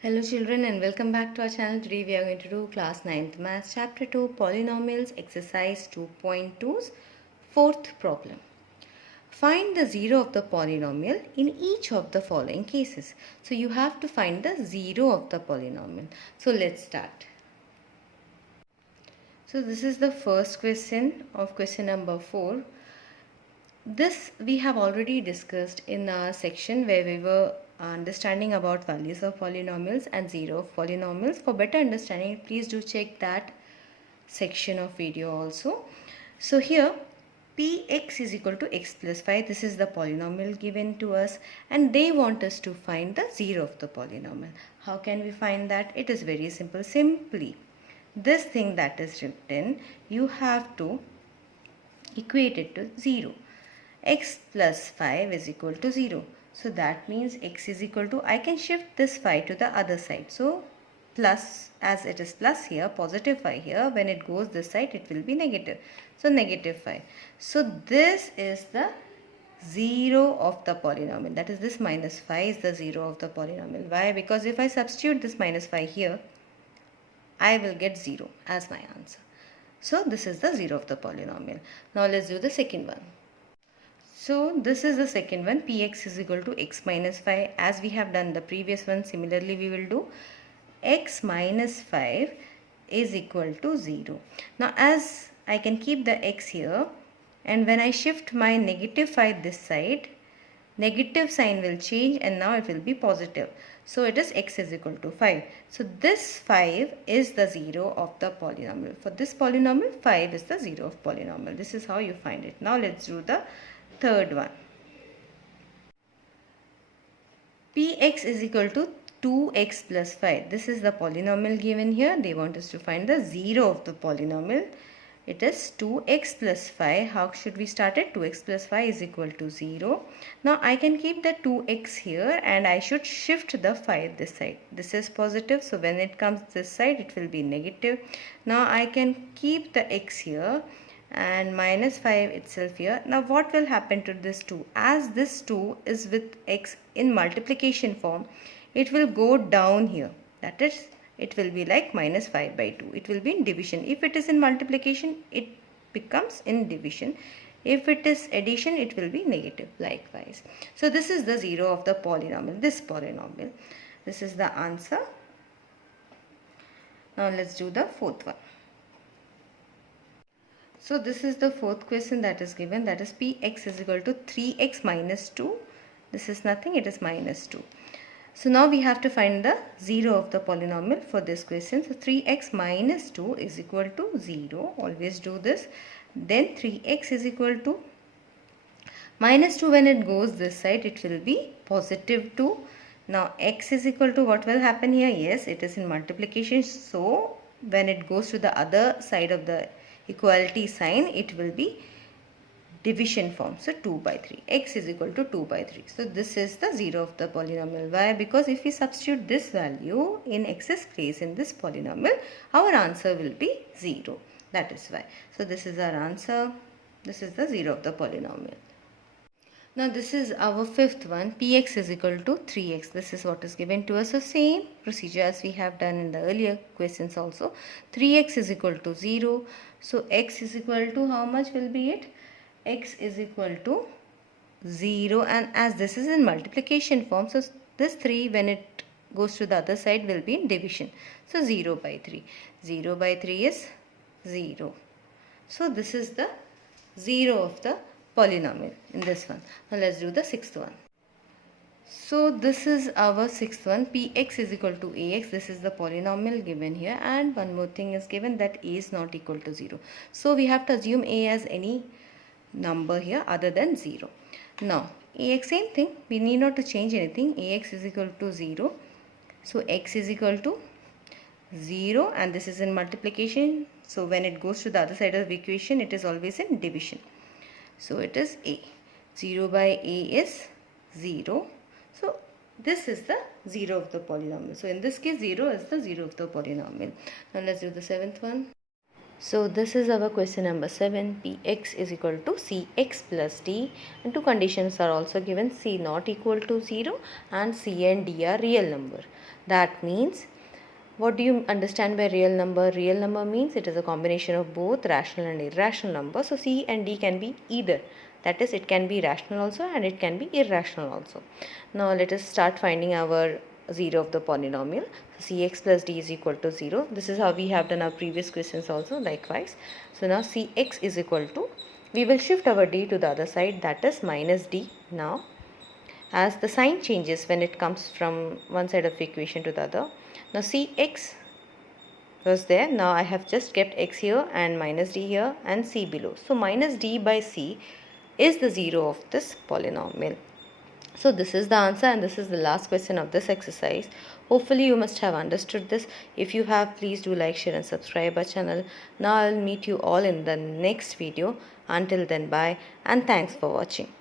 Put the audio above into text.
Hello children and welcome back to our channel. Today we are going to do class 9th maths chapter 2 polynomials exercise 2.2's fourth problem. Find the zero of the polynomial in each of the following cases. So you have to find the zero of the polynomial. So let's start. So this is the first question of question number 4. This we have already discussed in our section where we were understanding about values of polynomials and zero of polynomials. For better understanding, please do check that section of video also. So here px is equal to x plus 5. This is the polynomial given to us and they want us to find the zero of the polynomial. How can we find that? It is very simple. Simply this thing that is written, you have to equate it to 0. X plus 5 is equal to 0. So that means x is equal to, I can shift this 5 to the other side. So plus, as it is plus here, positive 5 here, when it goes this side it will be negative. So negative 5. So this is the zero of the polynomial. That is, this minus 5 is the zero of the polynomial. Why? Because if I substitute this minus 5 here, I will get 0 as my answer. So this is the zero of the polynomial. Now let's do the second one. So this is the second one, px is equal to x minus 5. As we have done the previous one, similarly we will do x minus 5 is equal to 0. Now as I can keep the x here, and when I shift my negative 5 this side, negative sign will change and now it will be positive. So it is x is equal to 5. So this 5 is the zero of the polynomial. For this polynomial, 5 is the zero of polynomial. This is how you find it. Now let's do the third one. Px is equal to 2x plus 5. This is the polynomial given here. They want us to find the zero of the polynomial. It is 2x plus 5. How should we start it? 2x plus 5 is equal to 0. Now I can keep the 2x here and I should shift the 5 this side. This is positive. So when it comes this side, it will be negative. Now I can keep the x here and minus 5 itself here. Now what will happen to this 2? As this 2 is with x in multiplication form, it will go down here. That is, it will be like minus 5 by 2. It will be in division. If it is in multiplication, it becomes in division. If it is addition, it will be negative likewise. So this is the zero of the polynomial, this polynomial. This is the answer. Now let's do the fourth one. So this is the fourth question that is given, that is px is equal to 3x minus 2. This is nothing, it is minus 2. So now we have to find the zero of the polynomial for this question. So 3x minus 2 is equal to 0. Always do this. Then 3x is equal to minus 2. When it goes this side, it will be positive 2. Now x is equal to, what will happen here? Yes, it is in multiplication. So when it goes to the other side of the equality sign, it will be division form. So 2 by 3. X is equal to 2 by 3. So this is the zero of the polynomial. Why? Because if we substitute this value in x's place in this polynomial, our answer will be 0. That is why. So this is our answer. This is the zero of the polynomial. Now this is our fifth one, px is equal to 3x. This is what is given to us. So same procedure as we have done in the earlier questions also. 3x is equal to 0. So x is equal to, how much will be it? X is equal to 0, and as this is in multiplication form, so this 3 when it goes to the other side will be in division. So 0 by 3. 0 by 3 is 0. So this is the zero of the polynomial in this one. Now let's do the sixth one. So this is our sixth one, px is equal to ax. This is the polynomial given here, and one more thing is given, that a is not equal to 0. So we have to assume a as any number here other than 0. Now ax, same thing, we need not to change anything. Ax is equal to 0. So x is equal to 0, and this is in multiplication. So when it goes to the other side of the equation, it is always in division. So it is a. 0 by a is 0. So this is the zero of the polynomial. So in this case, 0 is the zero of the polynomial. Now let's do the seventh one. So this is our question number 7. Px is equal to Cx plus D, and two conditions are also given: C not equal to 0 and C and D are real number. That means, what do you understand by real number? Real number means it is a combination of both rational and irrational numbers. So C and D can be either. That is, it can be rational also and it can be irrational also. Now let us start finding our 0 of the polynomial. So Cx plus D is equal to 0. This is how we have done our previous questions also, likewise. So now Cx is equal to, we will shift our D to the other side, that is minus D now, as the sign changes when it comes from one side of the equation to the other. Now Cx was there, now I have just kept x here and minus d here and c below. So minus d by c is the 0 of this polynomial. So this is the answer, and this is the last question of this exercise. Hopefully you must have understood this. If you have, please do like, share and subscribe our channel. Now I will meet you all in the next video. Until then, bye and thanks for watching.